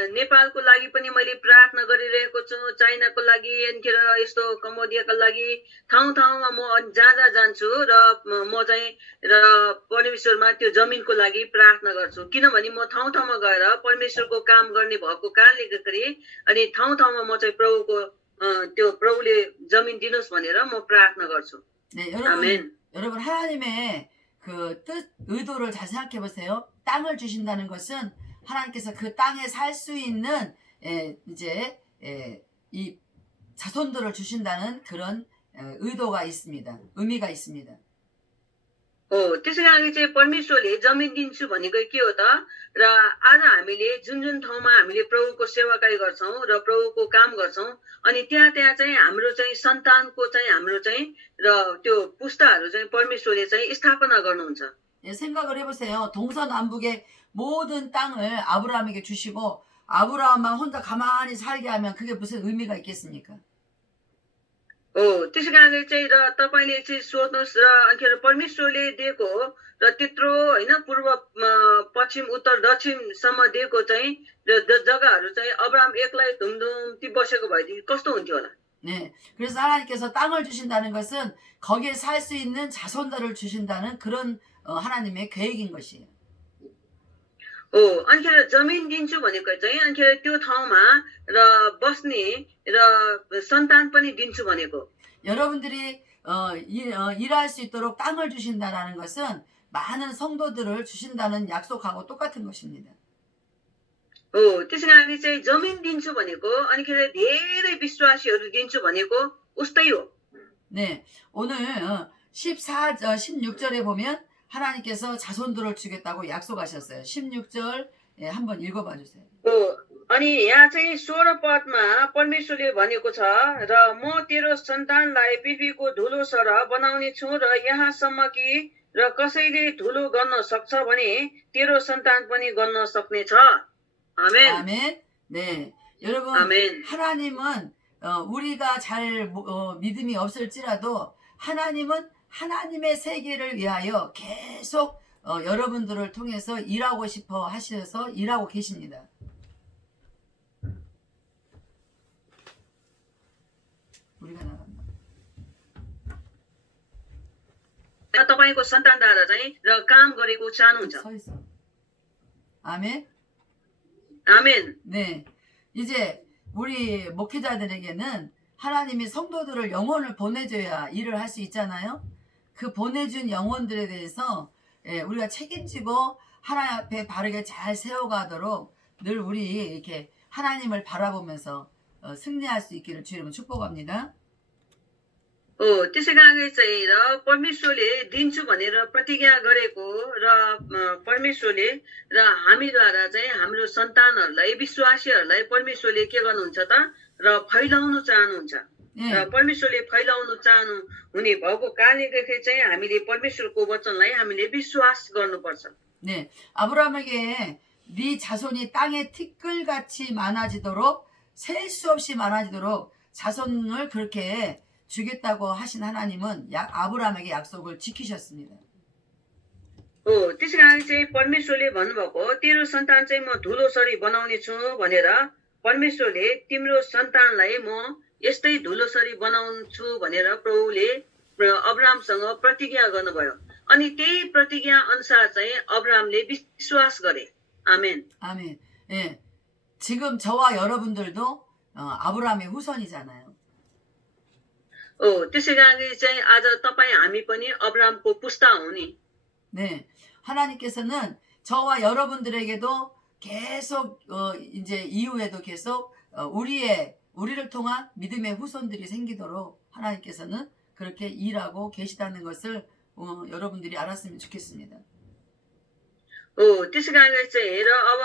नेपालको लागि पनि मैले प्रार्थना गरिरहेको छु, चाइनाको लागि अनिखेर यस्तो कम्बोडियाको लागि ठाउँ ठाउँमा म जहाँ जहाँ जान्छु र म चाहिँ र परमेश्वरमा त्यो जमिनको लागि प्रार्थना गर्छु। किनभने म ठाउँ ठाउँमा गएर परमेश्वरको काम गर्ने भएको कारणले गर्दाखेरि अनि ठाउँ ठाउँमा म चाहिँ प्रभुको त्यो प्रभुले जमिन दिनुहोस् भनेर म प्रार्थना गर्छु। 네, 아멘। 여러분 하나님의 그 뜻, 의도를 잘 생각해 보세요. 땅을 주신다는 것은 하나님께서 그 땅에 살 수 있는 이 자손들을 주신다는 그런 의도가 있습니다. 의미가 있습니다. हो त्यसै कारण चाहिँ परमेश्वरले जमिन दिन्छु भनेको के हो त र आज हामीले जुन जुन ठाउँमा हामीले प्रभुको सेवाकाई गर्छौं र प्रभुको काम गर्छौं अनि त्यहाँ चाहिँ हाम्रो चाहिँ सन्तानको चाहिँ हाम्रो चाहिँ र त्यो पुस्ताहरू चाहिँ परमेश्वरले चाहिँ स्थापना गर्नुहुन्छ। 예, 생각을 해보세요. 동서남북의 모든 땅을 아브라함에게 주시고 아브라함만 혼자 가만히 살게 하면 그게 무슨 의미가 있겠습니까? हो त्यसै कारणले चाहिँ र तपाईले चाहिँ सोध्नुहोस् र अनिखेर परमेश्वरले दिएको र त्यत्रो हैन पूर्व पश्चिम उत्तर दक्षिणसम्म दिएको चाहिँ जग्गाहरू चाहिँ अब्राहम एक्लै धुमधुम बसेको भएदेखि कस्तो हुन्थ्यो होला। 네, 그래서 하나님께서 땅을 주신다는 것은 거기에 살 수 있는 자손들을 주신다는 그런 하나님의 계획인 것이에요. हो अनिखेर जमिन दिन्छु भनेको चाहिँ अनिखेर त्यो ठाउँमा र बस्ने र सन्तान पनि दिन्छु भनेको। 여러분들이 일할 수 있도록 땅을 주신다라는 것은 많은 성도들을 주신다는 약속하고 똑같은 것입니다. हो त्यसै कारणले चाहिँ जमिन दिन्छु भनेको अनिखेर धेरै विश्वासीहरू दिन्छु भनेको उस्तै हो। 네, 오늘 16절에 보면 하나님께서 자손들을 주겠다고 약속하셨어요. 16절 한번 읽어봐 주세요. हो अनि यहाँ चाहिँ 16 पदमा परमेश्वरले भनेको छ र म तेरो सन्तानलाई पृथ्वीको धुलो सरह बनाउने छु र यहाँसम्म कि र कसैले धुलो गर्न सक्छ भने तेरो सन्तान पनि गर्न सक्ने छ। 아멘. 아멘. 네, 여러분 아멘. 하나님은 우리가 잘 믿음이 없을지라도 하나님은 하나님의 세계를 위하여 계속 여러분들을 통해서 일하고 싶어 하셔서 일하고 계십니다. 우리가 나간다. तपाईँको सन्तानद्वारा चाहिँ र काम गरेको चाहनुहुन्छ. 서 있어. 아멘. 아멘. 네. 이제 우리 목회자들에게는 하나님이 성도들을 영혼을 보내줘야 일을 할 수 있잖아요. 그 보내준 영혼들에 대해서 우리가 책임지고 하나님 앞에 바르게 잘 세워가도록 늘 우리 이렇게 하나님을 바라보면서 승리할 수 있기를 주님은 축복합니다. त्यसै कारण चाहिँ र परमेश्वरले दिन्छु भनेर प्रतिज्ञा गरेको र परमेश्वरले र हामीद्वारा चाहिँ हाम्रो सन्तानहरूलाई विश्वासीहरूलाई परमेश्वरले के गर्नुहुन्छ त र फैलाउन चाहनुहुन्छ. 예. र परमेश्वरले फैलाउन चाहनु हुने भएको कारणले गर्दाखेरि चाहिँ हामीले परमेश्वरको वचनलाई हामीले विश्वास गर्नुपर्छ. 네, 아브라함에게 네 자손이 땅에 티끌같이 많아지도록 셀 수 없이 많아지도록 자손을 그렇게 주겠다고 하신 하나님은 아브라함에게 약속을 지키셨습니다. त्यसै कारण चाहिँ परमेश्वरले भन्नुभएको तेरो सन्तान चाहिँ म धुलोसरी बनाउने छु भनेर परमेश्वरले तिम्रो सन्तानलाई म यस्तै धुलोसरी बनाउँछु भनेर प्रभुले अब्राहमसँग प्रतिज्ञा गर्नुभयो. अनि त्यही प्रतिज्ञा अनुसार चाहिँ अब्राहमले विश्वास गरे. आमेन. 아멘. 예, 지금 저와 여러분들도 아브라함의 후손이잖아요. त्यसै कारण चाहिँ आज तपाईँ हामी पनि अब्राहमको पुस्ता हौ नि. 네, 하나님께서는 저와 여러분들에게도 계속 이제 이후에도 계속 우리를 통한 믿음의 후손들이 생기도록 하나님께서는 그렇게 일하고 계시다는 것을 여러분들이 알았으면 좋겠습니다. त्यसै कारण चाहिँ र अब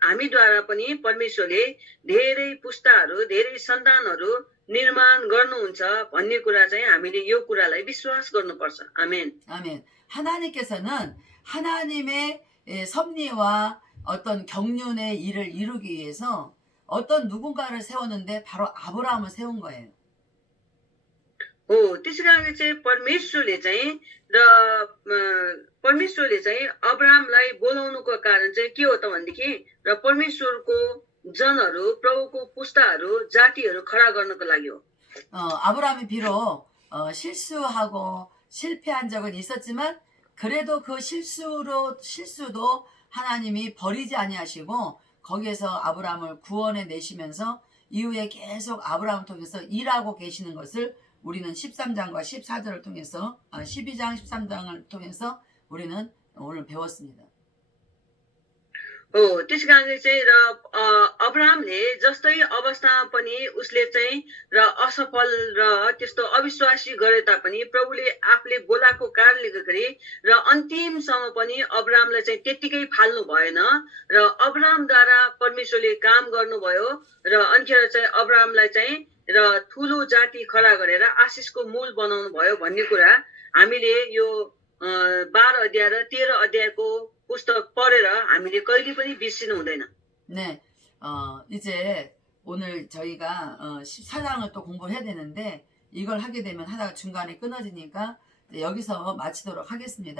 हामीद्वारा पनि परमेश्वरले धेरै पुस्ताहरू धेरै सन्तानहरू निर्माण गर्नुहुन्छ भन्ने कुरा चाहिँ हामीले यो कुरालाई विश्वास गर्नुपर्छ. आमेन. 아멘. 하나님께서는 하나님의 섭리와 어떤 경륜의 일을 이루기 위해서 어떤 누군가를 세웠는데 바로 아브라함을 세운 거예요. त्यसै कारण चाहिँ परमेश्वरले चाहिँ अब्राहमलाई बोलाउनुको कारण चाहिँ के हो त भनेदेखि र परमेश्वरको जनहरू प्रभुको पुस्ताहरू जातिहरू खडा गर्नको लागि हो. 아브라함이 비록 실수하고 실패한 적은 있었지만 그래도 그 실수도 하나님이 버리지 아니하시고 거기에서 아브라함을 구원해 내시면서 이후에 계속 아브라함을 통해서 일하고 계시는 것을 우리는 13장과 14절을 통해서 12장 13장을 통해서 우리는 오늘 배웠습니다. त्यसै कारण चाहिँ र अब्राहमले जस्तै अवस्थामा पनि उसले चाहिँ र असफल र त्यस्तो अविश्वासी गरे तापनि प्रभुले आफूले बोलाएको कारणले गर्दाखेरि र अन्तिमसम्म पनि अब्राहमलाई चाहिँ त्यत्तिकै फाल्नु भएन र अब्राहमद्वारा परमेश्वरले काम गर्नुभयो र अन्त्यमा चाहिँ अब्राहमलाई चाहिँ र ठुलो जाति खडा गरेर आशिषको मूल बनाउनु भयो भन्ने कुरा हामीले यो 12 अध्याय र 13 अध्यायको पुस्तक पढेर हामीले कहिले पनि बिर्सिनु हुँदैन. 네, 이제 오늘 저희가 14장을 또 공부를 해야 되는데 이걸 하게 되면 하다가 중간에 끊어지니까 여기서 마치도록 하겠습니다.